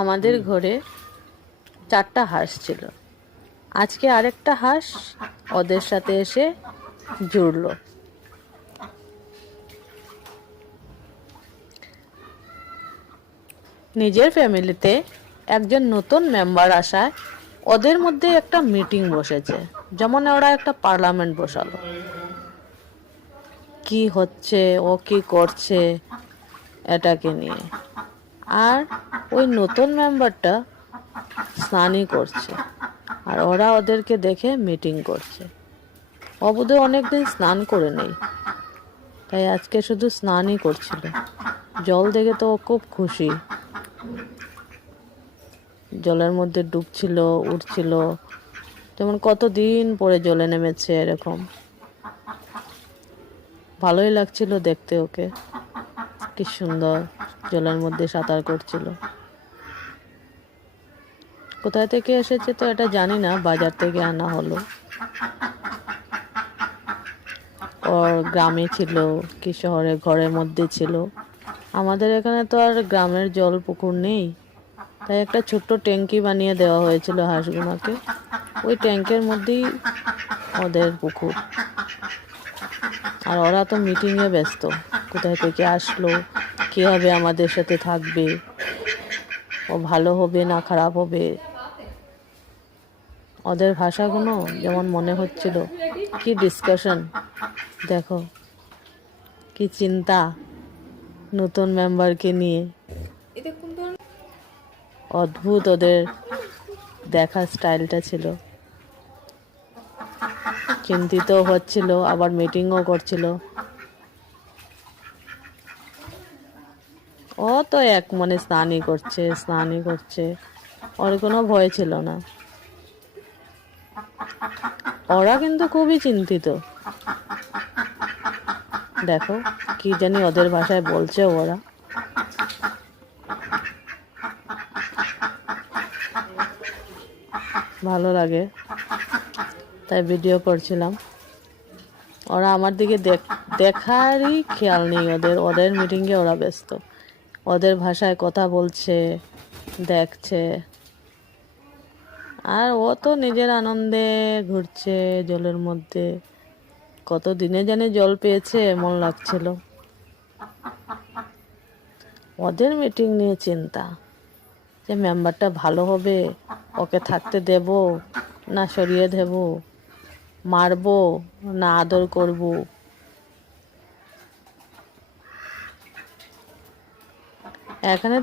আমাদের ঘরে 4টা হাঁস ছিল। আজকে আরেকটা হাঁস ওদের সাথে এসে জুড়লো। নিজের ফ্যামিলিতে একজন নতুন মেম্বার আসায় ওদের মধ্যে একটা মিটিং বসেছে, যেমন ওরা একটা পার্লামেন্ট বসালো। কি হচ্ছে, ও কি করছে এটাকে নিয়ে। আর ওই নতুন মেম্বারটা স্নানই করছে, আর ওরা ওদেরকে দেখে মিটিং করছে। ও বোধহয় অনেকদিন স্নান করে নেই, তাই আজকে শুধু স্নানই করছিল। জল দেখে তো ও খুব খুশি। জলের মধ্যে ডুবছিল, উঠছিল, যেমন কতদিন পরে জলে নেমেছে এরকম। ভালোই লাগছিল দেখতে ওকে, কি সুন্দর জলের মধ্যে সাঁতার করছিল। কোথায় থেকে এসেছে তো এটা জানি না, বাজার থেকে আনা হলো। ওর গ্রামে ছিল কি শহরে ঘরের মধ্যে ছিল। আমাদের এখানে তো আর গ্রামের জল পুকুর নেই, তাই একটা ছোট্ট ট্যাঙ্কি বানিয়ে দেওয়া হয়েছিল হাঁসগুলোকে। ওই ট্যাঙ্কের মধ্যেই ওদের পুকুর। আর ওরা তো মিটিংয়ে ব্যস্ত, কোথায় থেকে আসলো, কীভাবে আমাদের সাথে থাকবে, ও ভালো হবে না খারাপ হবে। ওদের ভাষাগুলো যেমন মনে হচ্ছিল কি ডিসকাশন। দেখো কি চিন্তা নতুন মেম্বারকে নিয়ে। অদ্ভুত ওদের দেখার স্টাইলটা ছিল। চিন্তিত হচ্ছিল, আবার মিটিংও করছিল। ও তো এক মনে স্নানই করছে, ওর কোনো ভয় ছিল না। ওরা কিন্তু খুবই চিন্তিত। দেখো কি জানি ওদের ভাষায় বলছে ওরা। ভালো লাগে তাই ভিডিও করছিলাম। ওরা আমার দিকে দেখারই খেয়াল নেই ওদের মিটিংয়ে ওরা ব্যস্ত। ওদের ভাষায় কথা বলছে, দেখছে। আর ও তো নিজের আনন্দে ঘুরছে জলের মধ্যে। কত দিনে জানে জল পেয়েছে এমন লাগছিল। ওদের মিটিং নিয়ে চিন্তা, যে মেম্বারটা ভালো হবে, ওকে থাকতে দেব না সরিয়ে দেব, মারবো না আদর করব। এখানে